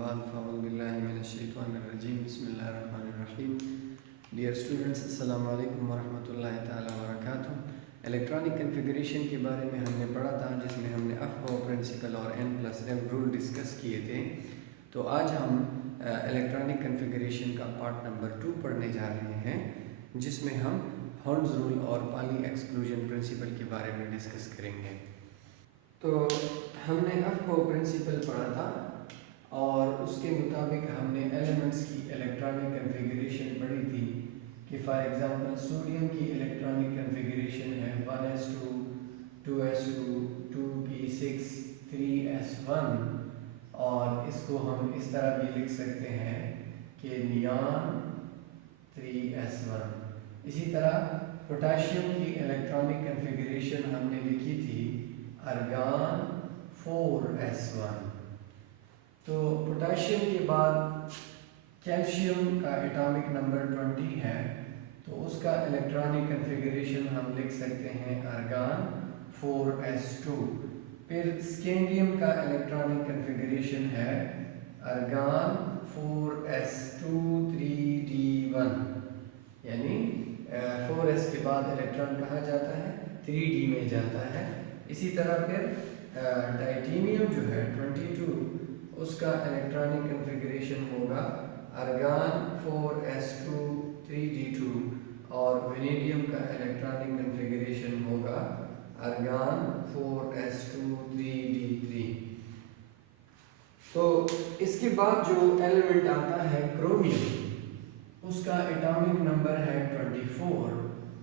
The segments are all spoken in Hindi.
बाद फ़अऊज़ु बिल्लाहि मिनश्शैतानिर रजीम बिस्मिल्लाहिर रहमानिर रहीम। डियर स्टूडेंट्स, अस्सलाम वालेकुम वरहमतुल्लाहि ताला वबरकातुहू। इलेक्ट्रॉनिक कॉन्फ़िगरेशन के बारे में हमने पढ़ा था, जिसमें हमने अफ़बॉ प्रिंसिपल और n+m रूल डिस्कस किए थे। तो आज हम इलेक्ट्रॉनिक कॉन्फ़िगरेशन का पार्ट नंबर 2 पढ़ने जा रहे हैं, जिसमें हम हॉर्न्स रूल और पाली एक्सक्लूजन प्रिंसिपल के बारे में डिस्कस करेंगे। तो हमने अफ़बॉ प्रिंसिपल पढ़ा था और उसके मुताबिक हमने एलिमेंट्स की इलेक्ट्रॉनिक कॉन्फ़िगरेशन पढ़ी थी कि फॉर एग्जांपल सोडियम की इलेक्ट्रॉनिक कॉन्फ़िगरेशन है 1s2 2s2 2p6 3s1 और इसको हम इस तरह भी लिख सकते हैं कि नियॉन 3s1। इसी तरह पोटाशियम की इलेक्ट्रॉनिक कॉन्फ़िगरेशन हमने लिखी थी आर्गन 4s1। तो पोटाशियम के बाद कैल्शियम का एटॉमिक नंबर 20 है, तो उसका इलेक्ट्रॉनिक कॉन्फ़िगरेशन हम लिख सकते हैं आर्गन 4s2। फिर स्कैंडियम का इलेक्ट्रॉनिक कॉन्फ़िगरेशन है आर्गन 4s2 3d1, यानी 4s के बाद इलेक्ट्रॉन कहाँ जाता है, 3d में जाता है। इसी तरह फिर टाइटेनियम जो है 22, उसका इलेक्ट्रॉनिक कॉन्फ़िगरेशन होगा आर्गन 4s2 3d2 और वेनेडियम का इलेक्ट्रॉनिक कॉन्फ़िगरेशन होगा आर्गन 4s2 3d3। तो इसके बाद जो एलिमेंट आता है क्रोमियम, उसका एटॉमिक नंबर है 24।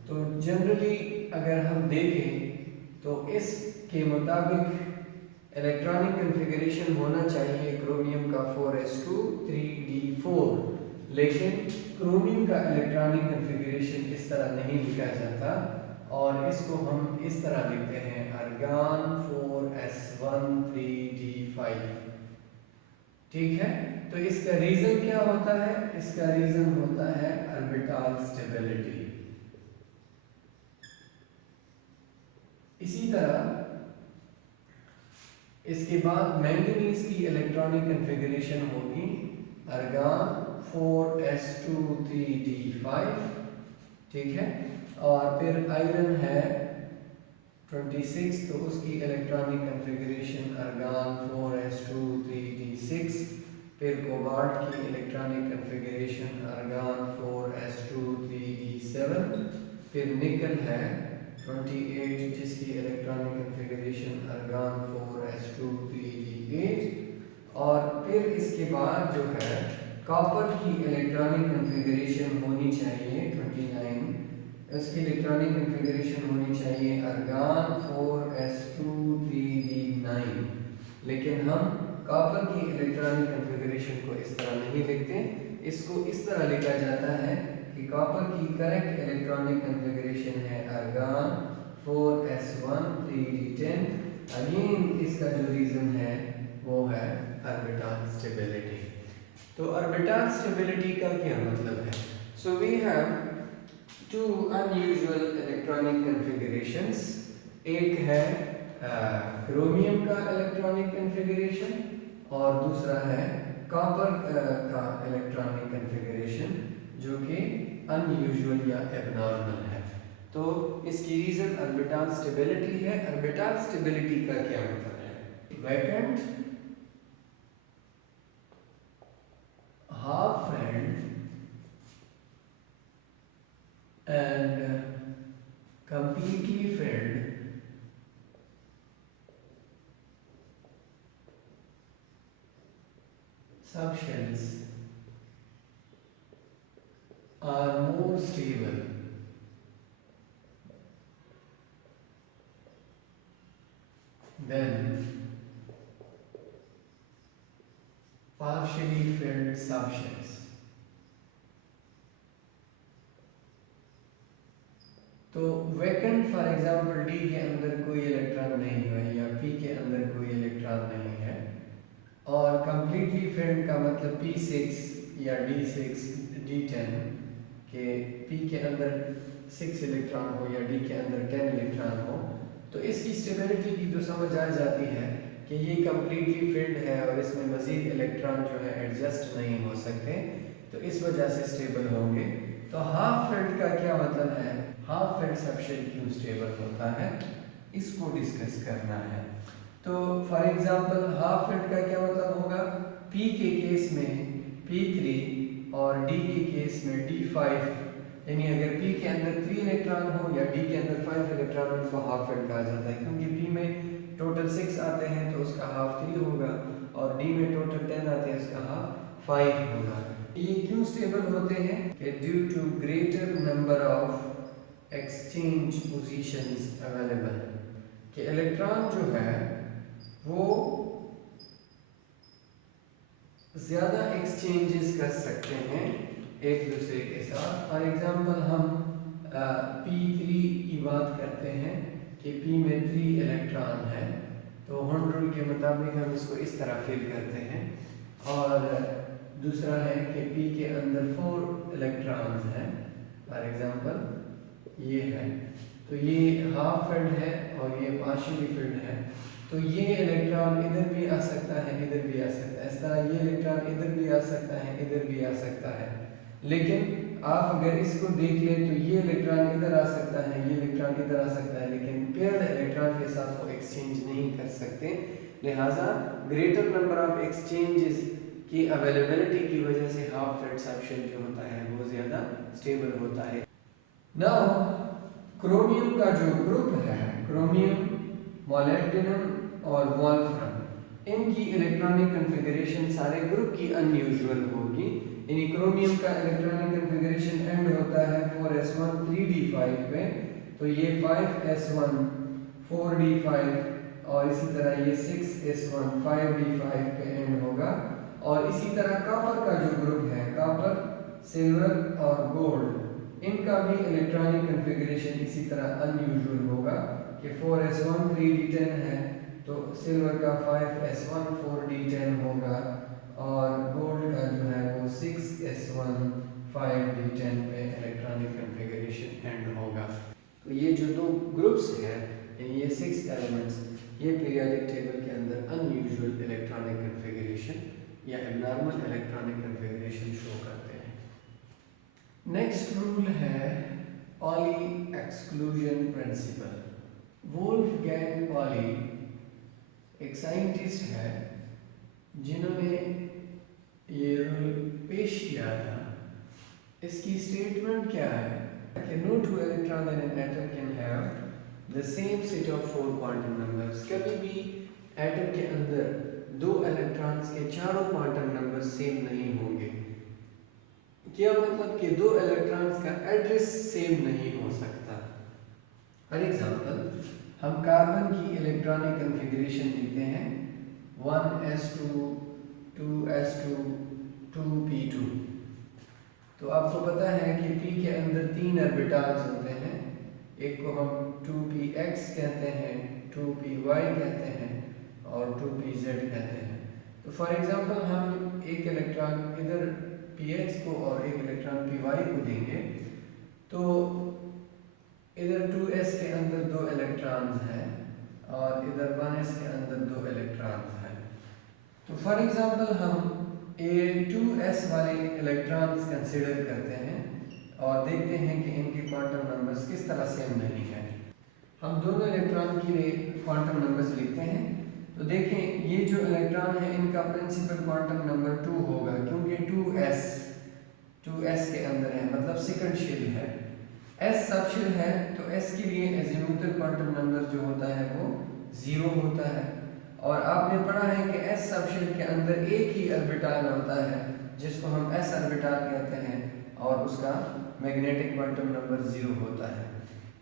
तो जनरली अगर हम देखें तो इसके मुताबिक इलेक्ट्रॉनिक कॉन्फ़िगरेशन होना चाहिए क्रोमियम का 4s2 3d4, लेकिन क्रोमियम का इलेक्ट्रॉनिक कॉन्फ़िगरेशन इस तरह नहीं लिखा जाता और इसको हम इस तरह लिखते हैं आर्गन 4s1 3d5। ठीक है, तो इसका रीज़न क्या होता है? इसका रीज़न होता है ऑर्बिटल स्टेबिलिटी। इसी तरह इसके बाद मैंगनीज की इलेक्ट्रॉनिक कॉन्फ़िगरेशन होगी आर्गन 4s2 3d5। ठीक है, और फिर आयरन है 26, तो उसकी electronic configuration argon 4s2 3d6। फिर कोबाल्ट की electronic configuration argon 4s2 3d7। फिर निकल है 28, जिसकी electronic configuration argon 4s2 3d8। और फिर इसके बाद जो है कॉपर की इलेक्ट्रॉनिक कॉन्फ़िगरेशन होनी चाहिए 29, इसकी इलेक्ट्रॉनिक कॉन्फ़िगरेशन होनी चाहिए आर्गन 4s2 3d9। लेकिन हम कॉपर की इलेक्ट्रॉनिक कॉन्फ़िगरेशन को इस तरह नहीं लिखते, इसको इस तरह लिखा जाता है कि कॉपर की करेक्ट इलेक्ट्रॉनिक कॉन्फ़िगरेशन है आर्गन 4s1 3d10। अगेन इसका जो रीज़न है वो है ऑर्बिटल स्टेबिलिटी। तो ऑर्बिटल स्टेबिलिटी का क्या मतलब है? So we have two unusual electronic configurations. एक है क्रोमियम का इलेक्ट्रॉनिक कॉन्फ़िगरेशन और दूसरा है कॉपर का इलेक्ट्रॉनिक कॉन्फ़िगरेशन, जो कि अनयूजुअल या एबनॉर्मल है। तो इसकी रीज़न ऑर्बिटल स्टेबिलिटी है। ऑर्बिटल स्टेबिलिटी का क्या मतलब है? Vacant, half friend and completely filled subshells are more stable than partially filled subshells। तो वैकेंट फॉर एग्जांपल डी के अंदर कोई इलेक्ट्रॉन नहीं है या पी के अंदर कोई इलेक्ट्रॉन नहीं है, और कंप्लीटली फिल्ड का मतलब P6 या D6 D10 के P के अंदर 6 इलेक्ट्रॉन हो या D के अंदर 10 इलेक्ट्रॉन हो, तो इसकी स्टेबिलिटी की तो समझ आ जाती है कि ये कंप्लीटली फिल्ड है और इसमें मज़ीद इलेक्ट्रॉन जो है एडजस्ट नहीं हो सकते, तो इस वजह से स्टेबल होंगे। तो हाफ फिल्ड का क्या मतलब है, हाफ फिल्ड सबशेल क्यों स्टेबल होता है, इसको डिस्कस करना है। तो फॉर एग्जांपल हाफ फिल्ड का क्या मतलब होगा, P के केस में P3 और D के केस में D5, यानी अगर P के अंदर 3 इलेक्ट्रॉन हो या D के अंदर 5 इलेक्ट्रॉन हो तो हाफ फिल्ड कहा जाता है, क्योंकि P में टोटल 6 आते हैं तो उसका हाफ 3 होगा और D में टोटल 10 आते हैं उसका हाफ 5 होगा। ये क्यों स्टेबल होते हैं कि due to greater number of exchange positions available, कि इलेक्ट्रॉन जो है वो ज़्यादा एक्सचेंजेस कर सकते हैं एक दूसरे के साथ। फॉर एग्जांपल हम P3 की बात करते हैं कि P में 3 इलेक्ट्रॉन है, तो हॉर्न रूल के मुताबिक हम इसको इस तरह फिल करते हैं, और दूसरा है कि P के अंदर 4 इलेक्ट्रॉन्स हैं, फॉर एग्जांपल ये है, तो ये हाफ फिल्ड है और ये पार्शियली फिल्ड है, तो ये इलेक्ट्रॉन इधर भी आ सकता है इधर भी आ सकता है, इस तरह ये इलेक्ट्रॉन इधर भी आ सकता है इधर भी आ सकता है। लेकिन आप अगर इसको देख लें तो ये इलेक्ट्रॉन इधर आ सकता है ये इलेक्ट्रॉन इधर आ सकता है, लेकिन पेयर्ड इलेक्ट्रॉन के साथ वो एक्सचेंज नहीं कर सकते, लिहाजा ग्रेटर नंबर ऑफ एक्सचेंजेस की अवेलेबिलिटी की वजह से हाफ फिल्ड सबशेल जो होता है वो ज़्यादा स्टेबल होता है। नाउ क्रोमियम का जो ग्रुप है, क्रोमियम, मोलिब्डेनम और वोल्फ्राम, इनकी इलेक्ट्रॉनिक कॉन्फ़िगरेशन सारे ग्रुप की अनयूजुअल होगी, यानी क्रोमियम का इलेक्ट्रॉनिक कॉन्फ़िगरेशन एंड होता है 4s1 3d5 पे, तो ये 5s1 4d5 और इसी तरह ये 6s1 5d5 पे एंड होगा। और इसी तरह कॉपर का जो ग्रुप है, कॉपर, सिल्वर और गोल्ड, इनका भी इलेक्ट्रॉनिक कॉन्फ़िगरेशन इसी तरह अनयूजुअल होगा कि 4s1 3d10 है तो सिल्वर का 5s1 4d10 होगा और गोल्ड का जो है वो 6s1 5d10 पे इलेक्ट्रॉनिक कॉन्फ़िगरेशन एंड होगा। तो ये जो दो ग्रुप्स हैं, यानी ये 6 एलिमेंट्स, ये पीरियोडिक टेबल के अंदर अनयूजुअल इलेक्ट्रॉनिक कॉन्फ़िगरेशन या एबनॉर्मल इलेक्ट्रॉनिक कॉन्फ़िगरेशन शो करते हैं। नेक्स्ट रूल है poly exclusion principle. Wolfgang poly एक साइंटिस्ट है जिन्होंने ये रूल पेश किया था। इसकी स्टेटमेंट क्या है कि no two electron in an atom can have the same set of 4 quantum numbers। कभी भी एटम के अंदर दो इलेक्ट्रॉन्स के चारों क्वांटम नंबर सेम नहीं होंगे। क्या मतलब कि दो इलेक्ट्रॉन्स का एड्रेस सेम नहीं हो सकता। फॉर एग्जांपल हम कार्बन की इलेक्ट्रॉनिक कॉन्फ़िगरेशन लिखते हैं 1s2 2s2 2p2। तो आपको पता है कि P के अंदर 3 ऑर्बिटल्स होते हैं, एक को हम 2px कहते हैं, 2py कहते हैं और 2pz कहते हैं। तो फॉर एग्जांपल हम एक इलेक्ट्रॉन इधर px को और एक इलेक्ट्रॉन py को देंगे, तो इधर 2s के अंदर 2 इलेक्ट्रॉन्स हैं और इधर 1s के अंदर 2 इलेक्ट्रॉन्स हैं। तो फॉर एग्जांपल हम ये 2s वाले इलेक्ट्रॉन्स कंसीडर करते हैं और देखते हैं कि इनके क्वांटम नंबर्स किस तरह सेम नहीं है। हम दोनों इलेक्ट्रॉन के लिए क्वांटम नंबर्स लिखते हैं, तो देखें ये जो इलेक्ट्रॉन है इनका प्रिंसिपल क्वांटम नंबर 2 होगा, क्योंकि 2s के अंदर है, मतलब सेकंड शेल है। s सब शेल है तो s के लिए एजीमुथल क्वांटम नंबर जो होता है वो 0 होता है। और आपने पढ़ा है कि s सबशेल के अंदर एक ही ऑर्बिटल होता है जिसको हम s ऑर्बिटल कहते हैं और उसका मैग्नेटिक क्वांटम नंबर 0 होता है।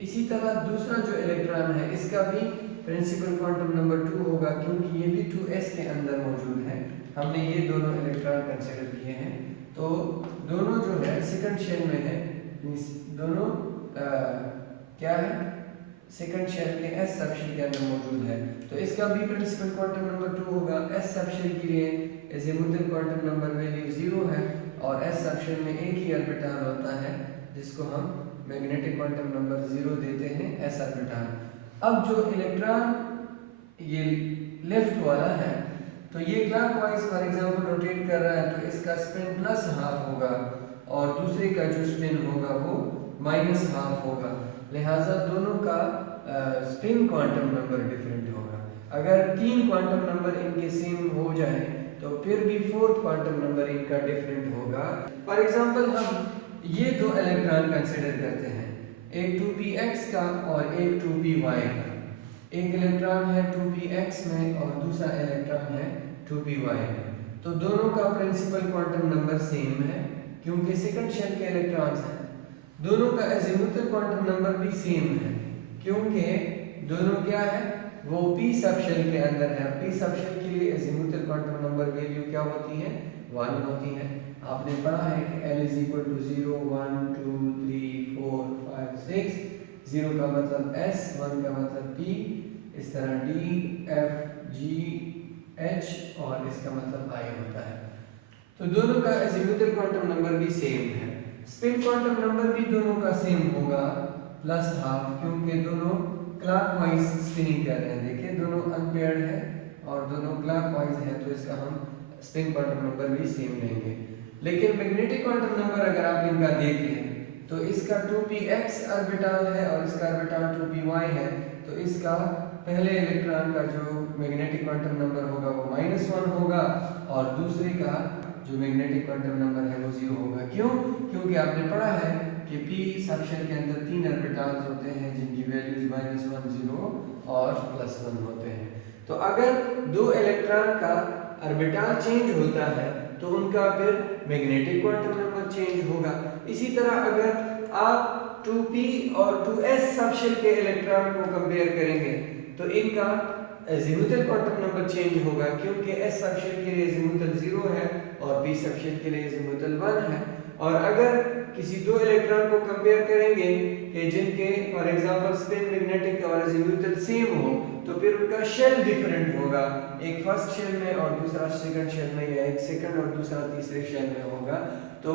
इसी तरह दूसरा जो इलेक्ट्रॉन है इसका भी प्रिंसिपल क्वांटम नंबर 2 होगा, क्योंकि ये भी 2s के अंदर मौजूद है। हमने ये दोनों इलेक्ट्रॉन कंसीडर किए हैं, तो दोनों जो है सेकंड शेल में है, दोनों क्या है, सेकंड शेल के एस सब शेल के अंदर मौजूद है। तो इसका भी प्रिंसिपल क्वांटम नंबर 2 होगा। एस सब शेल के लिए एजीमुथल क्वांटम नंबर वैल्यू 0 है और एस सब शेल में एक ही ऑर्बिटल होता है जिसको हम मैग्नेटिक क्वांटम नंबर 0 देते हैं, एस ऑर्बिटल। अब जो इलेक्ट्रॉन ये लेफ्ट वाला है तो ये क्लॉकवाइज फॉर एग्जांपल रोटेट कर रहा है तो इसका स्पिन प्लस हाफ होगा और दूसरे का जो स्पिन होगा वो माइनस हाफ होगा। लिहाजा दोनों का स्पिन क्वांटम नंबर डिफरेंट होगा। अगर 3 क्वांटम नंबर इनके सेम हो जाए तो फिर भी 4th क्वांटम नंबर इनका डिफरेंट होगा। फॉर एग्जांपल हम ये दो इलेक्ट्रॉन कंसीडर करते हैं, एक 2px का और एक 2py का। एक इलेक्ट्रॉन है 2px में और दूसरा इलेक्ट्रॉन है 2py में। तो दोनों का प्रिंसिपल क्वांटम नंबर सेम है क्योंकि सेकंड शेल के इलेक्ट्रॉन्स हैं। दोनों का एजीमुथल क्वांटम नंबर भी सेम है क्योंकि दोनों क्या है, वो p सब शेल के अंदर है। p सब शेल के लिए एजीमुथल क्वांटम नंबर वैल्यू क्या होती है, 1 होती है। आपने पढ़ा है कि L = 0 1 2 3 4 5 6। 0 का मतलब S, 1 का मतलब P, इस तरह D F G H और इसका मतलब I होता है। तो दोनों का एजीमुथल क्वांटम नंबर भी सेम है। स्पिन क्वांटम नंबर भी दोनों का सेम होगा प्लस हाफ क्योंकि दोनों क्लॉकवाइज स्पिनिंग कर रहे हैं। देखिए दोनों अनपेयर्ड है और दोनों क्लॉकवाइज है तो इसका हम स्पिन क्वांटम नंबर भी सेम लेंगे। लेकिन मैग्नेटिक क्वांटम नंबर अगर आप इनका देख लें तो इसका 2px ऑर्बिटल है और इसका ऑर्बिटल 2py है। तो इसका पहले इलेक्ट्रॉन का जो मैग्नेटिक क्वांटम नंबर होगा वो -1 होगा और दूसरे का जो मैग्नेटिक क्वांटम नंबर है वो 0 होगा। क्यों? क्योंकि आपने पढ़ा है कि p सब शेल के अंदर 3 ऑर्बिटल्स होते हैं जिनकी वैल्यूज -1 0 और +1 होते हैं। तो अगर दो इलेक्ट्रॉन का ऑर्बिटल चेंज होता है तो उनका फिर मैग्नेटिक क्वांटम नंबर चेंज होगा। इसी तरह अगर आप 2p और 2s सब शेल के इलेक्ट्रॉन को कंपेयर करेंगे तो इनका एजीमुथल क्वांटम नंबर चेंज होगा क्योंकि s सब शेल के लिए एजीमुथल 0 है और p सब शेल के लिए एजीमुथल 1 है। और अगर किसी दो इलेक्ट्रॉन को कंपेयर करेंगे कि जिनके फॉर एग्जांपल स्पिन मैग्नेटिक और एजीमुथल सेम हो तो फिर उनका शेल डिफरेंट होगा, एक फर्स्ट शेल में और दूसरा सेकंड शेल में, या एक सेकंड और दूसरा तीसरे शेल में होगा। तो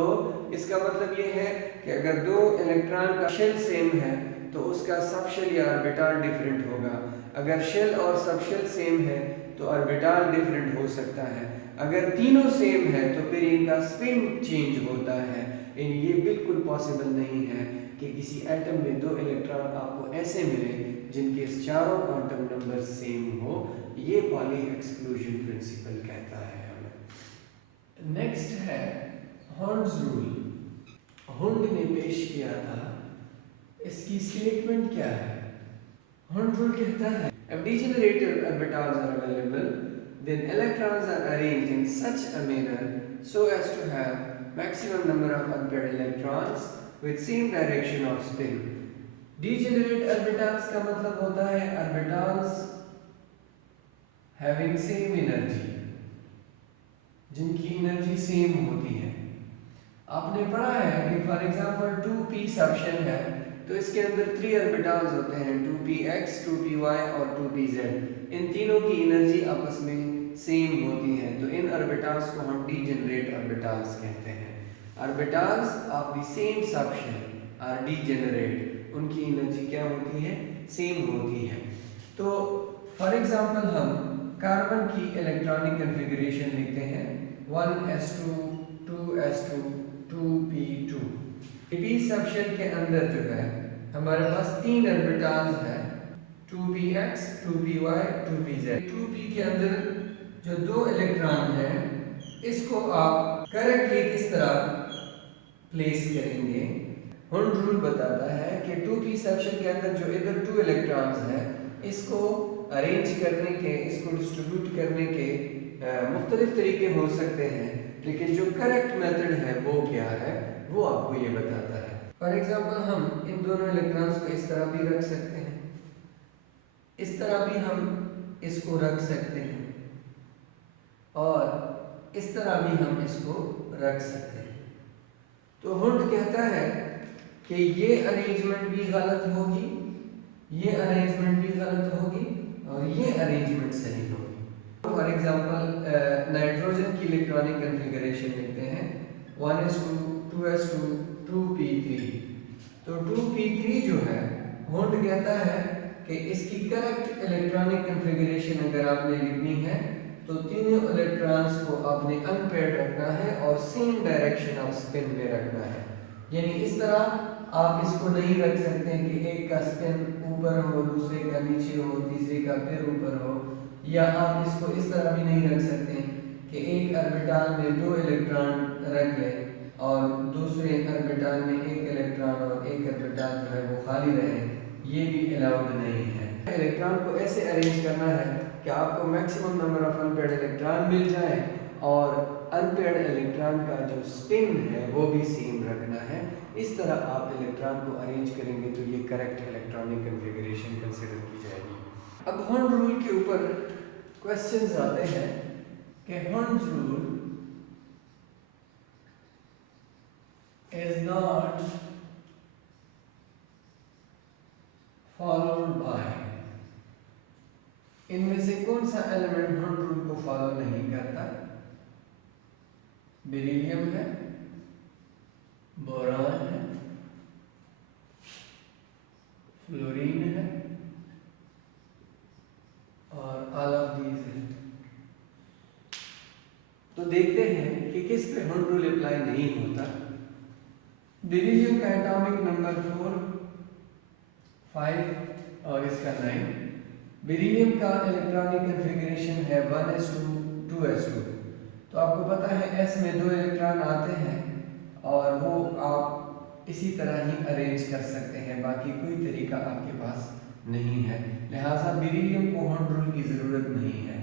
इसका मतलब ये है कि अगर दो इलेक्ट्रॉन का शेल सेम है तो उसका सब शेल या ऑर्बिटल डिफरेंट होगा। अगर शेल और सब शेल सेम है तो ऑर्बिटल डिफरेंट हो सकता है। अगर तीनों सेम है तो फिर इनका स्पिन चेंज होता है। ये बिल्कुल पॉसिबल नहीं है कि किसी एटम में दो इलेक्ट्रॉन आपको ऐसे मिले जिनके चारों क्वांटम नंबर सेम हो। ये पॉली एक्सक्लूजन प्रिंसिपल कहता है हमें। नेक्स्ट है हॉर्न्स रूल। हुंड ने पेश किया था, इसकी स्टेटमेंट क्या है? हुंड रूल कहता है if degenerated orbitals are available then electrons are arranged in such a manner so as to have maximum number of unpaired electrons with same direction of spin. Degenerate orbitals का मतलब होता है orbitals having same energy, जिनकी एनर्जी सेम होती है। आपने पढ़ा है कि फॉर एग्जांपल 2p सब शेल है तो इसके अंदर 3 ऑर्बिटल्स होते हैं, 2px 2py और 2pz। इन तीनों की एनर्जी आपस में सेम होती है तो इन ऑर्बिटल्स को हम डीजेनरेट ऑर्बिटल्स कहते हैं। Orbitals of the same sub shell are degenerate, उनकी एनर्जी क्या होती है, सेम होती है। तो फॉर एग्जांपल हम कार्बन की इलेक्ट्रॉनिक कॉन्फ़िगरेशन लिखते हैं 1s2 2s2 2p2। p सब शेल के अंदर जो है हमारे पास 3 ऑर्बिटल्स हैं 2px 2py 2pz। 2p के अंदर जो दो इलेक्ट्रॉन हैं इसको आप करेक्टली किस तरह प्लेस करेंगे? हुंड रूल बताता है कि 2p सब शेल के अंदर जो इधर 2 इलेक्ट्रॉन्स हैं इसको अरेंज करने के, इसको डिस्ट्रीब्यूट करने के मुख्तलिफ तरीके हो सकते हैं, लेकिन जो करेक्ट मेथड है वो क्या है वो आपको ये बताता है। फॉर एग्जांपल हम इन दोनों इलेक्ट्रॉन्स को इस तरह भी रख सकते हैं, इस तरह भी हम इसको रख सकते हैं और इस तरह भी हम इसको रख सकते हैं। तो हुंड कहता है कि ये अरेंजमेंट भी गलत होगी, ये अरेंजमेंट भी गलत होगी और ये अरेंजमेंट सही होगी। फॉर एग्जांपल नाइट्रोजन की इलेक्ट्रॉनिक कॉन्फ़िगरेशन लिखते हैं 1s2 2s2 2p3। तो 2p3 जो है हुंड कहता है कि इसकी करेक्ट इलेक्ट्रॉनिक कॉन्फ़िगरेशन अगर आपने लिखनी है तो तीनों इलेक्ट्रॉन्स को आपने अनपेयर्ड रखना है और सेम डायरेक्शन ऑफ स्पिन में रखना है। यानी इस तरह आप इसको नहीं रख सकते कि एक का स्पिन ऊपर हो, दूसरे का नीचे हो, तीसरे का फिर ऊपर हो, या आप इसको इस तरह भी नहीं रख सकते कि एक ऑर्बिटल में 2 इलेक्ट्रॉन रख लें और दूसरे ऑर्बिटल में एक इलेक्ट्रॉन और एक ऑर्बिटल जो है वो खाली रहे, ये भी अलाउड नहीं है। इलेक्ट्रॉन को ऐसे अरेंज करना है कि आपको maximum number of unpaired electron मिल जाए और अनपेयर्ड इलेक्ट्रॉन का जो स्पिन है वो भी सेम रखना है। इस तरह आप इलेक्ट्रॉन को अरेंज करेंगे तो ये करेक्ट इलेक्ट्रॉनिक कॉन्फ़िगरेशन कंसीडर की जाएगी। अब हुंड रूल के ऊपर क्वेश्चंस आते हैं कि Hund rule is not followed by, इनमें से कौन सा एलिमेंट हुंड रूल को फॉलो नहीं करता? बेरिलियम है, बोरान है, फ्लोरीन है और ऑल ऑफ दीज है। तो देखते हैं कि किस पे हुंड रूल अप्लाई नहीं होता। बेरिलियम का एटॉमिक नंबर 4 5 और इसका 9। बेरिलियम का इलेक्ट्रॉनिक कॉन्फ़िगरेशन है 1s2 2s2। तो आपको पता है s में 2 इलेक्ट्रॉन आते हैं और वो आप इसी तरह ही अरेंज कर सकते हैं, बाकी कोई तरीका आपके पास नहीं है। लिहाजा बेरिलियम को हुंड रूल की ज़रूरत नहीं है।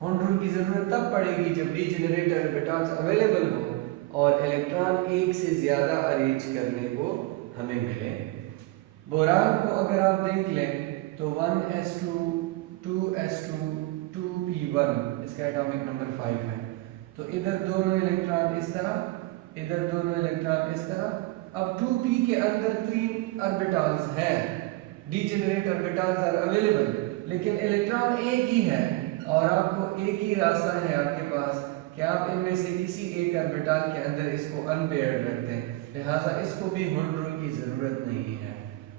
हुंड रूल की ज़रूरत तब पड़ेगी जब डीजेनरेटर ऑर्बिटल्स अवेलेबल हो और इलेक्ट्रॉन एक से ज़्यादा अरेंज करने को हमें मिले। बोरान को अगर आप देख लें तो 1s2 2s2 2p1 इसका एटॉमिक नंबर 5 है। तो इधर दोनों इलेक्ट्रॉन इस तरह, इधर दोनों इलेक्ट्रॉन इस तरह। अब 2p के अंदर 3 ऑर्बिटल्स हैं, डीजेनरेट ऑर्बिटल्स आर अवेलेबल, लेकिन इलेक्ट्रॉन एक ही है और आपको एक ही रास्ता है आपके पास कि आप इनमें से किसी एक ऑर्बिटल के अंदर इसको अनपेयर्ड रख दें। लिहाजा इसको भी हुंड रूल की ज़रूरत नहीं है।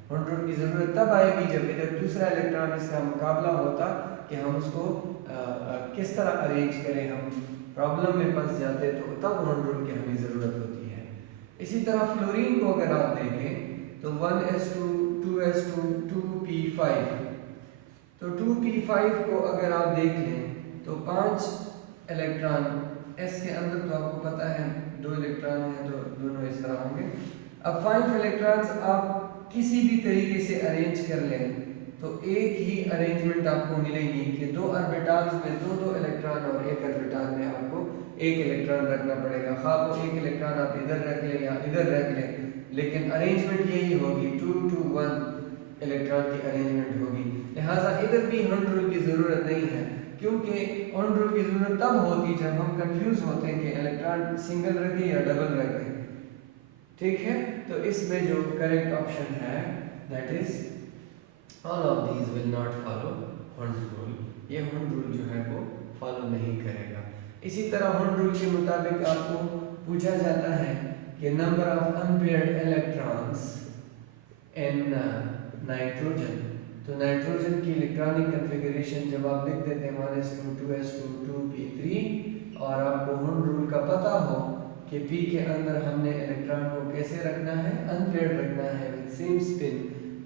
हुंड रूल की ज़रूरत तब आएगी जब इधर दूसरा इलेक्ट्रॉन इसका मुकाबला होता कि हम उसको किस तरह अरेंज करें, हम प्रॉब्लम में फंस जाते, तो तब हुंड रूल की हमें ज़रूरत होती है। इसी तरह फ्लोरीन को अगर आप देखें तो 1s2 2s2 2p5। तो 2p5 को अगर आप देख लें तो 5 इलेक्ट्रॉन s के अंदर, तो आपको पता है 2 इलेक्ट्रॉन हैं तो दोनों इस तरह होंगे। अब 5 इलेक्ट्रॉन्स आप किसी भी तरीके से अरेंज कर लें तो एक ही अरेंजमेंट आपको मिलेगी कि 2 ऑर्बिटल्स में 2 इलेक्ट्रॉन और एक ऑर्बिटल में आपको एक इलेक्ट्रॉन रखना पड़ेगा। खास वो एक इलेक्ट्रॉन आप इधर रख लें या इधर रख लें, लेकिन अरेंजमेंट यही होगी, 2 to 1 इलेक्ट्रॉन की अरेंजमेंट होगी। लिहाजा इधर भी हुंड रूल की ज़रूरत नहीं है, क्योंकि हुंड रूल की ज़रूरत तब होती जब हम कंफ्यूज होते हैं कि इलेक्ट्रॉन सिंगल रखें या डबल रखें। ठीक है, तो इसमें जो करेक्ट ऑप्शन है that is all of these will not follow Hund rule. ये हुंड रूल जो है वो फॉलो नहीं करेगा। इसी तरह हुंड रूल के मुताबिक आपको पूछा जाता है कि number of unpaired electrons in nitrogen. तो नाइट्रोजन की इलेक्ट्रॉनिक कॉन्फ़िगरेशन जब आप लिख देते हैं 1s2 2s2 2p3 और आपको हुंड रूल का पता हो कि p के अंदर हमने इलेक्ट्रॉन को कैसे रखना है, अनपेयर्ड रखना है विद सेम स्पिन,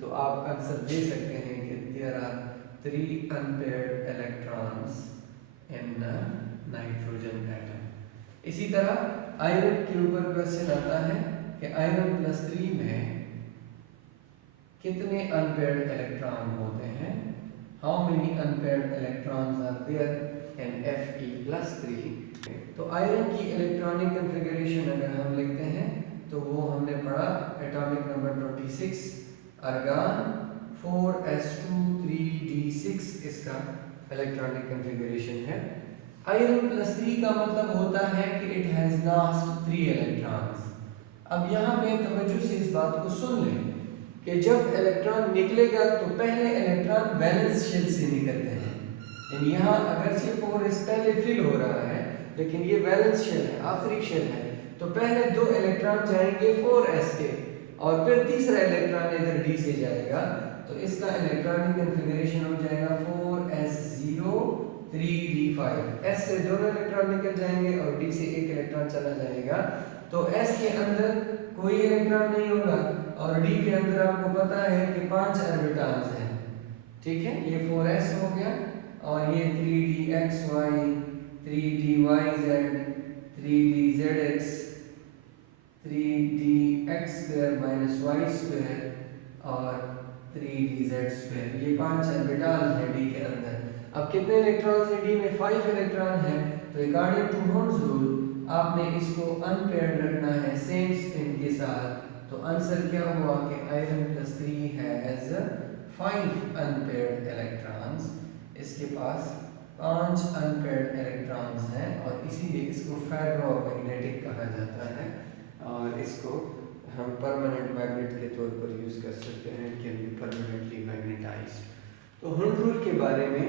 तो आप आंसर दे सकते हैं कि there are 3 unpaired electrons in nitrogen atom. इसी तरह आयरन के ऊपर क्वेश्चन आता है कि आयरन +3 में कितने अनपेयर्ड इलेक्ट्रॉन होते हैं, how many unpaired electrons are there in Fe+3। तो आयरन की इलेक्ट्रॉनिक कॉन्फ़िगरेशन अगर हम लिखते हैं तो वो हमने पढ़ा atomic number 26, argon 4s2 3d6 इसका इलेक्ट्रॉनिक कॉन्फ़िगरेशन है। आयरन +3 का मतलब होता है कि इट हैज़ लास्ट 3 इलेक्ट्रॉन्स। अब यहाँ पे तवज्जो से इस बात को सुन लें कि जब इलेक्ट्रॉन निकलेगा तो पहले इलेक्ट्रॉन वैलेंस शेल से निकलते हैं। यानी यहाँ अगर से 4s पहले फिल हो रहा है लेकिन ये वैलेंस शेल है, आखिरी शेल है, तो पहले 2 इलेक्ट्रॉन जाएंगे 4s के और फिर तीसरा इलेक्ट्रॉन इधर d से जाएगा, तो इसका इलेक्ट्रॉनिक कॉन्फ़िगरेशन हो जाएगा 4s0 3d5। s से दोनों इलेक्ट्रॉन निकल जाएंगे और d से एक इलेक्ट्रॉन चला जाएगा, तो s के अंदर कोई इलेक्ट्रॉन नहीं होगा और d के अंदर आपको पता है कि 5 ऑर्बिटल्स हैं। ठीक है, ये 4s हो गया और ये 3dxy 3dyz 3dzx 3dx² y² और 3dz², ये 5 ऑर्बिटल्स हैं d के अंदर। अब कितने इलेक्ट्रॉन्स हैं d में? 5 इलेक्ट्रॉन हैं, तो अकॉर्डिंग टू हर्ट्ज रूल आपने इसको अनपेयर्ड रखना है सेम स्पिन के साथ। तो आंसर क्या हुआ कि आयरन +3 हैज 5 अनपेयर्ड इलेक्ट्रॉन्स, इसके पास 5 अनपेयर्ड इलेक्ट्रॉन्स हैं और इसीलिए इसको फेरोमैग्नेटिक कहा जाता है और इसको हम परमानेंट मैग्नेट के तौर पर यूज़ कर सकते हैं, कैन बी परमानेंटली मैग्नेटाइज्ड। तो हर्ट्ज रूल के बारे में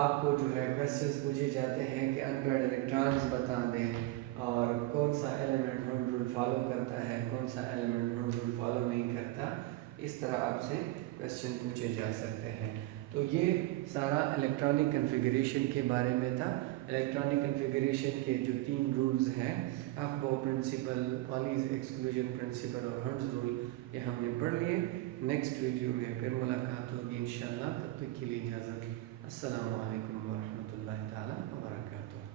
आपको जो है क्वेश्चंस पूछे जाते हैं कि अनपेयर्ड इलेक्ट्रॉन्स बता दें और कौन सा एलिमेंट हर्ट्ज रूल फॉलो करता है, कौन सा एलिमेंट हर्ट्ज रूल फॉलो नहीं करता, इस तरह आपसे क्वेश्चन पूछे जा सकते हैं। तो ये सारा इलेक्ट्रॉनिक कॉन्फ़िगरेशन के बारे में था। इलेक्ट्रॉनिक कॉन्फ़िगरेशन के जो 3 रूल्स हैं, अफबो प्रिंसिपल, पॉलीज एक्सक्लूजन प्रिंसिपल और हर्ट्ज रूल, ये हमने पढ़ लिए। नेक्स्ट वीडियो में फिर मुलाकात होगी इंशाल्लाह, तब तक के लिए इजाज़त। अस्सलामु अलैकुम व रहमतुल्लाहि ताला।